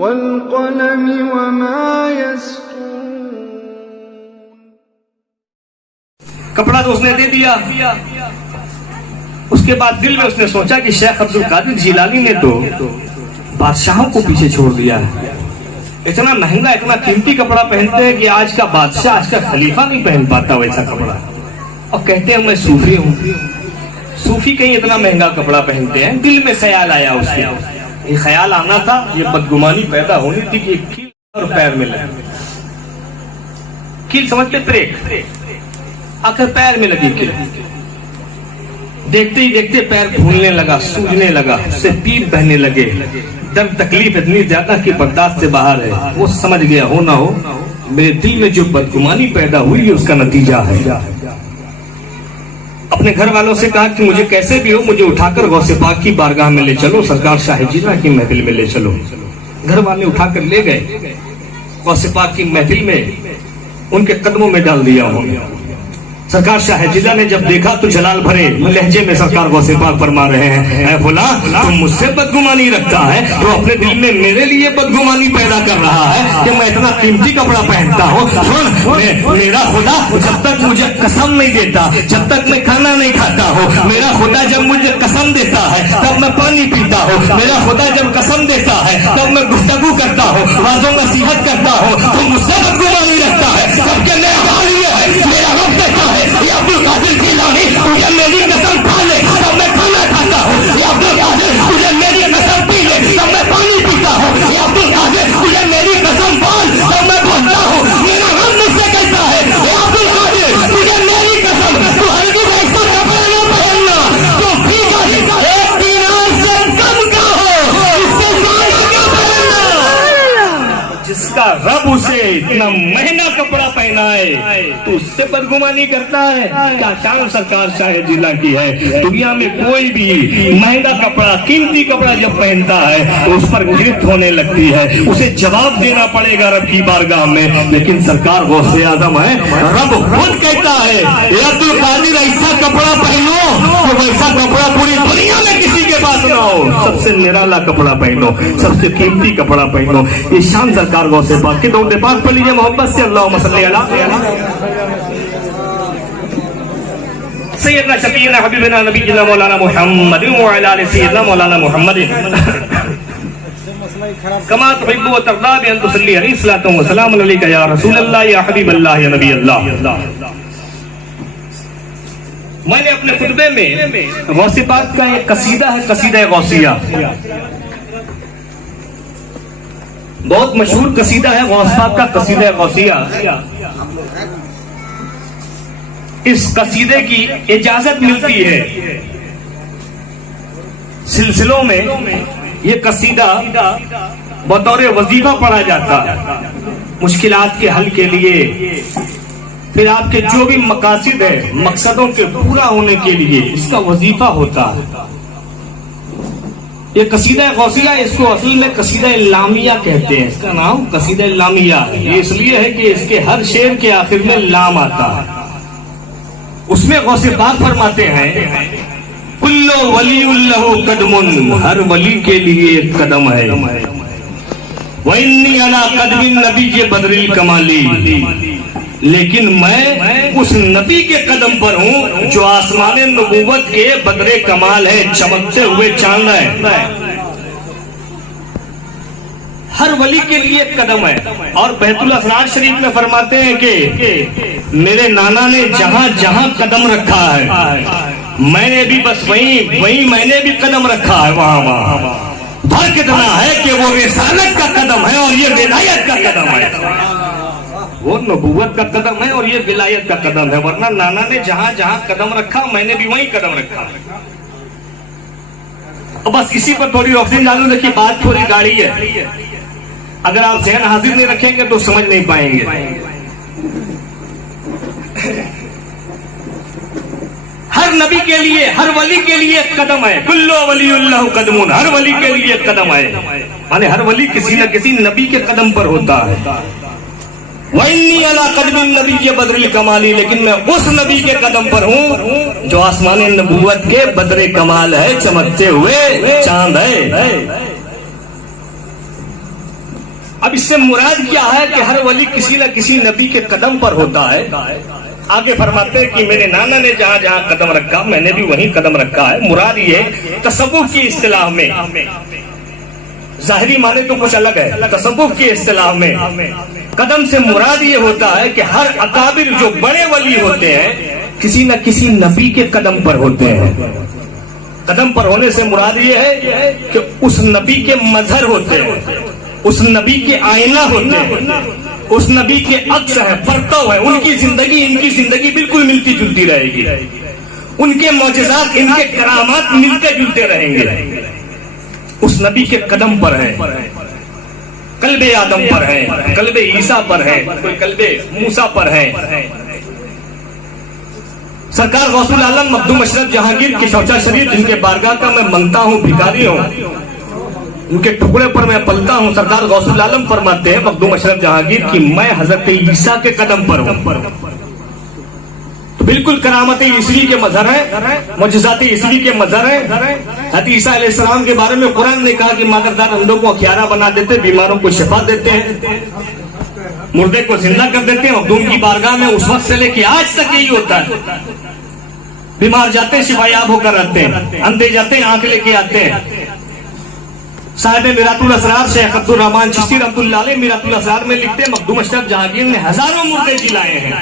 والقلم وما يسطرون. کپڑا تو اس نے دے دیا. اس کے بعد دل میں اس نے سوچا کہ شیخ عبد القادر جیلانی نے تو بادشاہوں کو پیچھے چھوڑ دیا ہے. اتنا مہنگا اتنا قیمتی کپڑا پہنتے ہیں کہ آج کا بادشاہ آج کا خلیفہ نہیں پہن پاتا ویسا کپڑا. اور کہتے ہیں میں صوفی ہوں. صوفی کہیں اتنا مہنگا کپڑا پہنتے ہیں. دل میں خیال آیا اس کے. یہ خیال آنا تھا, یہ بدگمانی پیدا ہونی تھی کہ کیل اور پیر میں لگے. کیل سمجھتے بریک, آخر پیر میں لگی کیل. دیکھتے ہی دیکھتے پیر پھولنے لگا, سوجنے لگا, اس سے پیپ بہنے لگے. درد تکلیف اتنی زیادہ کہ برداشت سے باہر ہے. وہ سمجھ گیا ہو نہ ہو میرے دل میں جو بدگمانی پیدا ہوئی اس کا نتیجہ ہے. اپنے گھر والوں سے کہا کہ مجھے کیسے بھی ہو مجھے اٹھا کر غوث پاک کی بارگاہ میں لے چلو, سرکار شاہ جیلہ کی محفل میں لے چلو. گھر والے اٹھا کر لے گئے غوث پاک کی محفل میں, ان کے قدموں میں ڈال دیا انہوں نے. سرکار شاہ جیلہ نے جب دیکھا تو جلال بھرے لہجے میں سرکار غوث پاک فرما رہے ہیں, اے فلاں تم مجھ سے بدگمانی رکھتا ہے تو اپنے دل میں میرے لیے بدگمانی پیدا کر رہا ہے کہ میں اتنا قیمتی کپڑا پہنتا ہوں. سن, میرا خدا جب تک مجھے قسم نہیں دیتا, جب تک میں کھانا نہیں کھاتا ہوں, میرا خدا جب مجھے قسم دیتا ہے تب میں پانی پیتا ہوں, میرا خدا جب قسم دیتا ہے تب میں گفتگو کرتا ہوں, واضح نصیحت کرتا ہوں. تم مجھ سے بدگمانی رکھتا ہے جبکہ میرا حال یہ ہے, میرا رب کہتا ہے یہ عبد القادر جیلانی تجھے میری قسم کھا لے تب میں کھانا کھاتا ہوں, یہ عبد القادر تجھے میری قسم پی لے تب میں پانی پیتا ہوں, یہ عبد القادر تجھے میری قسم پال تب میں بولتا ہوں. میرا رب مجھ سے کہتا ہے یہ عبد القادر تجھے میری قسم تو ہرگز ایسا کپڑا نہ پہننا جو پھیکا ایک دینار سے کم کا ہو, اس سے زیادہ کا پہننا. جس کا رب اسے اتنا مہنگا کپڑا پہنائے تو اس سے بدگمانی کرتا ہے. کیا شان سرکار شاہ جیلہ کی ہے. دنیا میں کوئی بھی مہنگا کپڑا قیمتی کپڑا جب پہنتا ہے تو اس پر گرفت ہونے لگتی ہے, اسے جواب دینا پڑے گا رب کی بارگاہ میں. لیکن سرکار غوث اعظم ہے, رب خود کہتا ہے اے عبد القادر ایسا کپڑا پہنو کہ ویسا کپڑا پوری دنیا میں کسی کے پاس نہ ہو. سب سے نرالا کپڑا پہنو, سب سے قیمتی کپڑا پہنو. یہ شان سرکار غوث پاک کے درود پاک پڑھ لیجیے محبت سے. اللہم صلی علی سیدنا شفیعنا حبیبنا نبینا مولانا محمد وعلی آل سیدنا مولانا محمد کما تحب و ترضى بان تصلی علیہ الصلوۃ والسلام علیک یا رسول اللہ یا حبیب اللہ یا نبی اللہ. میں نے اپنے خطبے میں غوث پاک کا ایک قصیدہ ہے, قصیدہ غوثیہ, بہت مشہور قصیدہ ہے غوث پاک کا قصیدہ غوثیہ. اس قصیدے کی اجازت ملتی ہے سلسلوں میں یہ قصیدہ بطور وظیفہ پڑھا جاتا ہے مشکلات کے حل کے لیے, پھر آپ کے جو بھی مقاصد ہیں مقصدوں کے پورا ہونے کے لیے اس کا وظیفہ ہوتا ہے. یہ قصیدہ غوثیہ, اس کو اصل میں قصیدہ لامیہ کہتے ہیں. اس کا نام قصیدہ لامیہ ہے. یہ اس لیے ہے کہ اس کے ہر شعر کے آخر میں لام آتا ہے. اس میں غوث پاک فرماتے ہیں کلو ولی اللہ قدم, ہر ولی کے لیے ایک قدم ہے. وَإِنِّي عَلَىٰ قَدْمِ النَّبِيِّ بَدْرِ الْكَمَالِ, لیکن میں اس نبی کے قدم پر ہوں جو آسمان نبوت کے بدر کمال ہے, چمکتے ہوئے چاند ہے. ہر ولی کے لیے ایک قدم ہے. اور بیت الاسرار شریف میں فرماتے ہیں کہ میرے نانا نے جہاں جہاں قدم رکھا ہے میں نے بھی بس وہیں میں نے بھی قدم رکھا ہے. وہاں فرق اتنا ہے کہ وہ رسالت کا قدم ہے اور یہ ولایت کا قدم ہے. وہ نبوت کا قدم ہے اور یہ ولایت کا قدم ہے. ورنہ نانا نے جہاں جہاں قدم رکھا میں نے بھی وہیں قدم رکھا. بس اسی پر تھوڑی روشنی ڈالوں. دیکھیے بات تھوڑی گاڑی ہے, اگر آپ ذہن حاضر نہیں رکھیں گے تو سمجھ نہیں پائیں گے. ہر نبی کے لیے, ہر ولی کے لیے ایک قدم ہے. کلو ولی اللہ قدمون, ہر ولی کے لیے ایک قدم ہے. یعنی ہر ولی کسی نہ کسی نبی کے قدم پر ہوتا ہے. وَإِنِّي عَلَىٰ قَدْمِ النَّبِيِّ بَدْرِ الْكَمَالِ, لیکن میں اس نبی کے قدم پر ہوں جو آسمان نبوت کے بدر کمال ہے, چمکتے ہوئے چاند ہے. اب اس سے مراد کیا ہے کہ ہر ولی کسی نہ کسی نبی کے قدم پر ہوتا ہے. آگے فرماتے ہیں کہ میرے نانا نے جہاں جہاں قدم رکھا میں نے بھی وہیں قدم رکھا ہے. مراد یہ تصوف کی اصطلاح میں، ظاہری معنی تو کچھ الگ ہے، تصوف کی اصطلاح میں قدم سے مراد یہ ہوتا ہے کہ ہر اکابر جو بڑے ولی ہوتے ہیں کسی نہ کسی نبی کے قدم پر ہوتے ہیں. قدم پر ہونے سے مراد یہ ہے کہ اس نبی کے مظہر ہوتے ہیں، اس نبی کے آئینہ ہوتے ہیں، اس نبی کے عکس ہے، پرتو ہے. ان کی زندگی بالکل ملتی جلتی رہے گی. ان کے معجزات، ان کے کرامات ملتے جلتے رہیں گے. اس نبی کے قدم پر ہے، قلب آدم پر ہے، قلب عیسیٰ پر ہے، کوئی قلب موسیٰ پر ہے. سرکار غوث العالم مخدوم اشرف جہانگیر کی شوچہ شریف جن کے بارگاہ کا میں منگتا ہوں، بھکاری ہوں، ان کے ٹکڑے پر میں پلتا ہوں. سرکار غوث العالم فرماتے ہیں مخدوم اشرف جہانگیر کی میں حضرت عیسیٰ کے قدم پر ہوں. تو بالکل کرامت عیسوی کے مظہر ہے، معجزات عیسوی کے مظہر ہے. حضرت عیسیٰ علیہ السلام کے بارے میں قرآن نے کہا کہ مادردار اندھوں کو اخیارہ بنا دیتے، بیماروں کو شفا دیتے ہیں، مردے کو زندہ کر دیتے ہیں. مخدوم کی بارگاہ میں اس وقت سے لے کے آج تک یہی ہوتا ہے. بیمار جاتے ہیں شفا یاب ہو کر آتے ہیں، اندھے جاتے ہیں آنکھ لے کے آتے ہیں. صاحب میرات الاسرار شیخ عبد الرحمن چشتی رحمۃ اللہ علیہ میرات الاسرار میں لکھتے ہیں مخدوم اشرف جہانگیر نے ہزاروں مردے جلائے ہیں.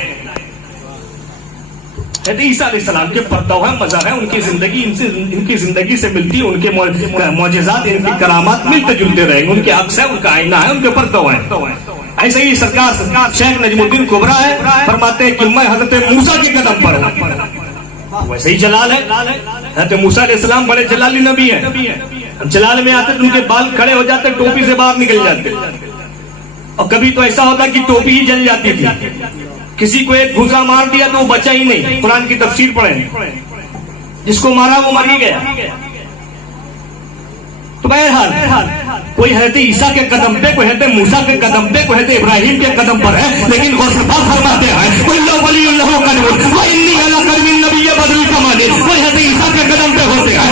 حضرت عیسیٰ علیہ السلام کے پرتو ہے، مظہر ہے، ان کی زندگی سے ملتی، ان کے معجزات، ان کی کرامات ملتے جلتے رہیں گے. ان کے عکس ہے، ان کا آئینہ ہے، ان کے پرتو ہے. ایسے ہی سرکار شیخ نجم الدین کبریٰ ہے، فرماتے ہیں کہ میں حضرت موسیٰ کے قدم پر ہوں. ویسے ہی جلال ہے. حضرت موسیٰ علیہ السلام بڑے جلالی نبی ہیں. جلال میں آتے تو ان کے بال کھڑے ہو جاتے، ٹوپی سے باہر نکل جاتے. اور کبھی تو ایسا ہوتا کہ ٹوپی ہی جل جاتی تھی. کسی کو ایک گھوسا مار دیا تو وہ بچا ہی نہیں. قرآن کی تفسیر پڑھیں، جس کو مارا وہ مر ہی گیا. تو بہرحال کوئی حضرت عیسیٰ کے قدم پہ، کوئی حضرت موسیٰ کے قدم پہ، کوئی حضرت ابراہیم کے قدم پر ہے. لیکن غوث پاک فرماتے ہیں کوئی ولی اللہ قدم، کوئی انی علی قدم النبی بدل کمال، کوئی حضرت عیسیٰ کے قدم پہ ہوتے ہیں.